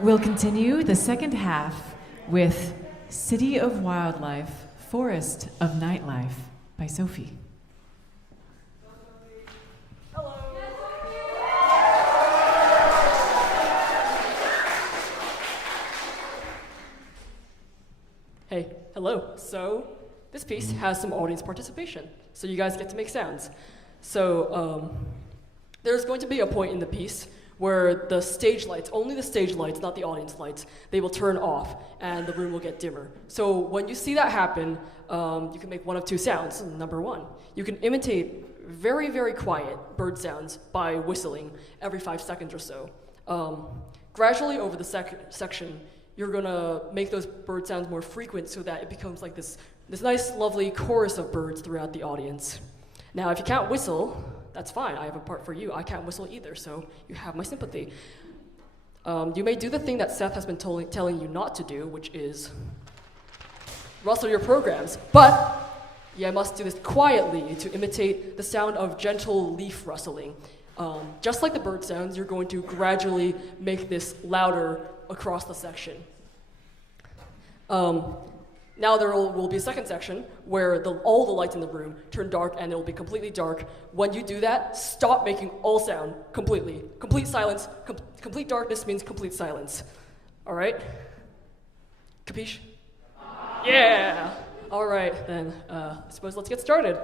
We'll continue the second half with City of Wildlife, Forest of Nightlife by Sophie. Hey, hello. So this piece has some audience participation, so you guys get to make sounds. So there's going to be a point in the piece where the stage lights, only the stage lights, not the audience lights, they will turn off and the room will get dimmer. So when you see that happen, you can make one of two sounds. Number one, you can imitate very, very quiet bird sounds by whistling every 5 seconds or so. Gradually over the section, you're gonna make those bird sounds more frequent so that it becomes like this nice, lovely chorus of birds throughout the audience. Now, if you can't whistle, that's fine. I have a part for you. I can't whistle either, so you have my sympathy. You may do the thing that Seth has been telling you not to do, which is rustle your programs, but you must do this quietly to imitate the sound of gentle leaf rustling. Just like the bird sounds, you're going to gradually make this louder across the section. Now there will be a second section where all the lights in the room turn dark and it will be completely dark. When you do that, stop making all sound completely. Complete silence. Complete darkness means complete silence. All right? Capiche? Yeah! All right, then I suppose let's get started.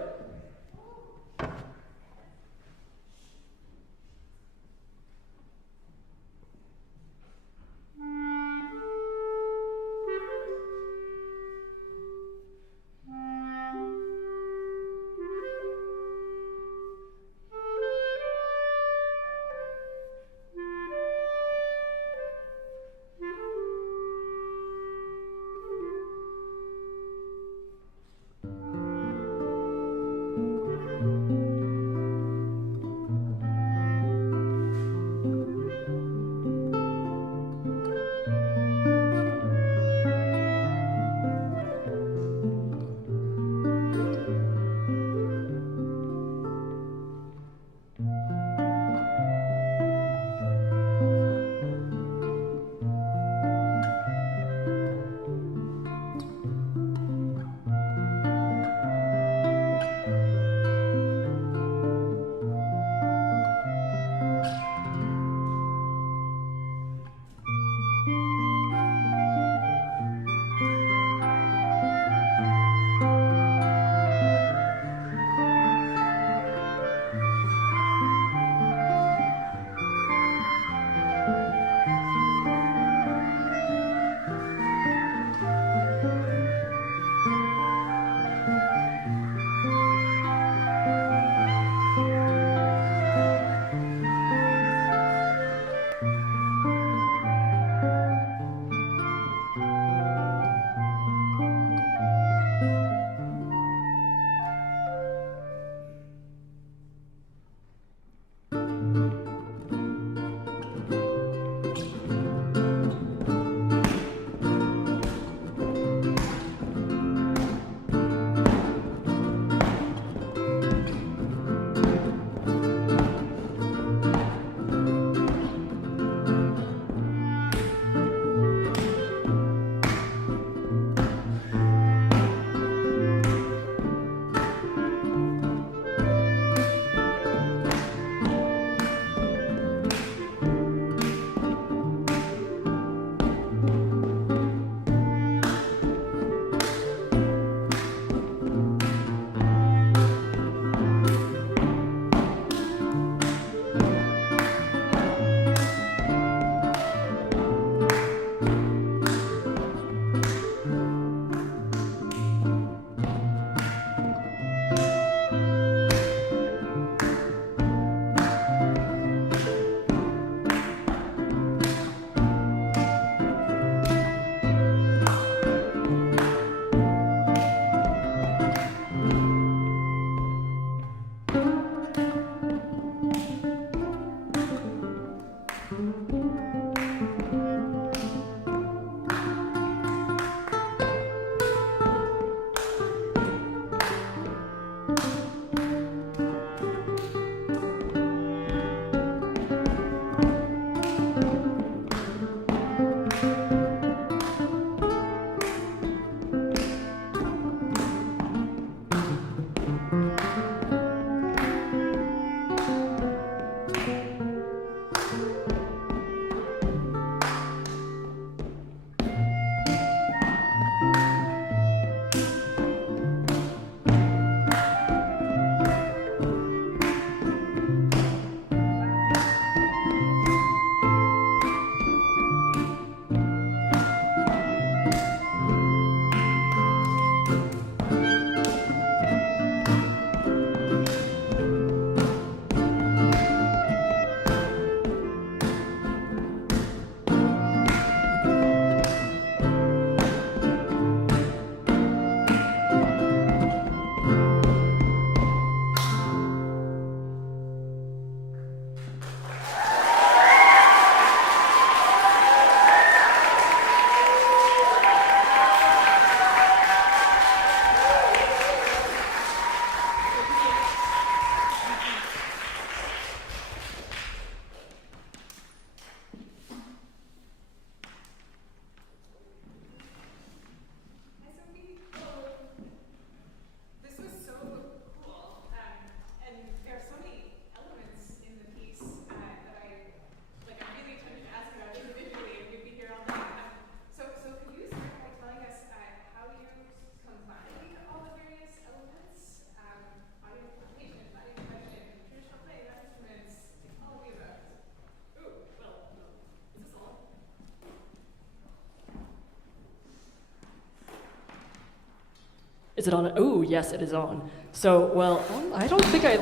Is it on? Oh, yes, it is on. So, well, I don't think I...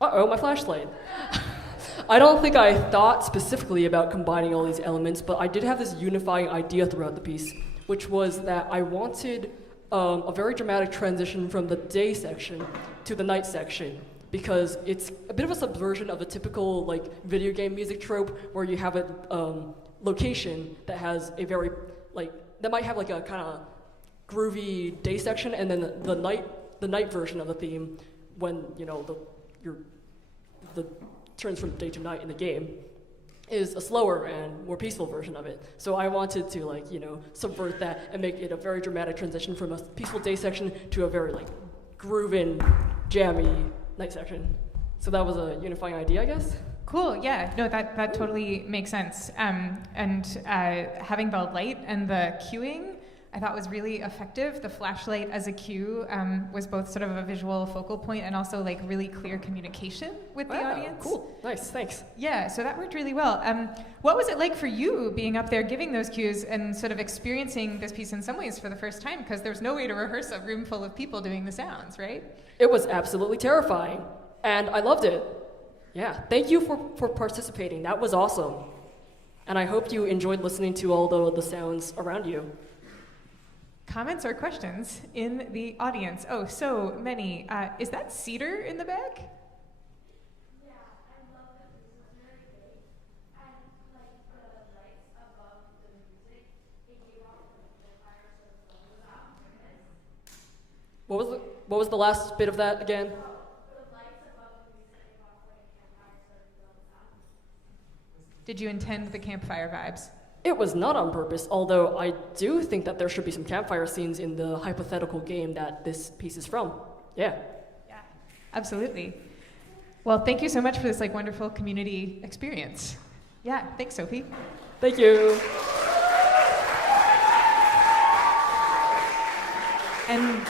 Uh-oh, my flashlight. I don't think I thought specifically about combining all these elements, but I did have this unifying idea throughout the piece, which was that I wanted a very dramatic transition from the day section to the night section, because it's a bit of a subversion of the typical like video game music trope where you have a location that has a very like that might have like a kind of groovy day section, and then the night version of the theme when you know the turns from day to night in the game is a slower and more peaceful version of it. So I wanted to like, you know, subvert that and make it a very dramatic transition from a peaceful day section to a very like grooving, jammy night section. So that was a unifying idea, I guess. Cool, yeah, no, that totally makes sense. And having the light and the cueing, I thought was really effective. The flashlight as a cue was both sort of a visual focal point and also like really clear communication with the audience. Cool, nice, thanks. Yeah, so that worked really well. What was it like for you being up there giving those cues and sort of experiencing this piece in some ways for the first time? Because there's no way to rehearse a room full of people doing the sounds, right? It was absolutely terrifying, and I loved it. Yeah, thank you for participating. That was awesome. And I hope you enjoyed listening to all the sounds around you. Comments or questions in the audience? Oh, so many. Is that cedar in the back? Yeah, I love it. This is very big. And like the lights above the music, it gave off the fire sort of goes out on purpose. What was the last bit of that again? The lights above the music gave off like a campfire sort of goes out. Did you intend the campfire vibes? It was not on purpose, although I do think that there should be some campfire scenes in the hypothetical game that this piece is from. Yeah. Yeah, absolutely. Well, thank you so much for this like wonderful community experience. Yeah, thanks, Sophie. Thank you. And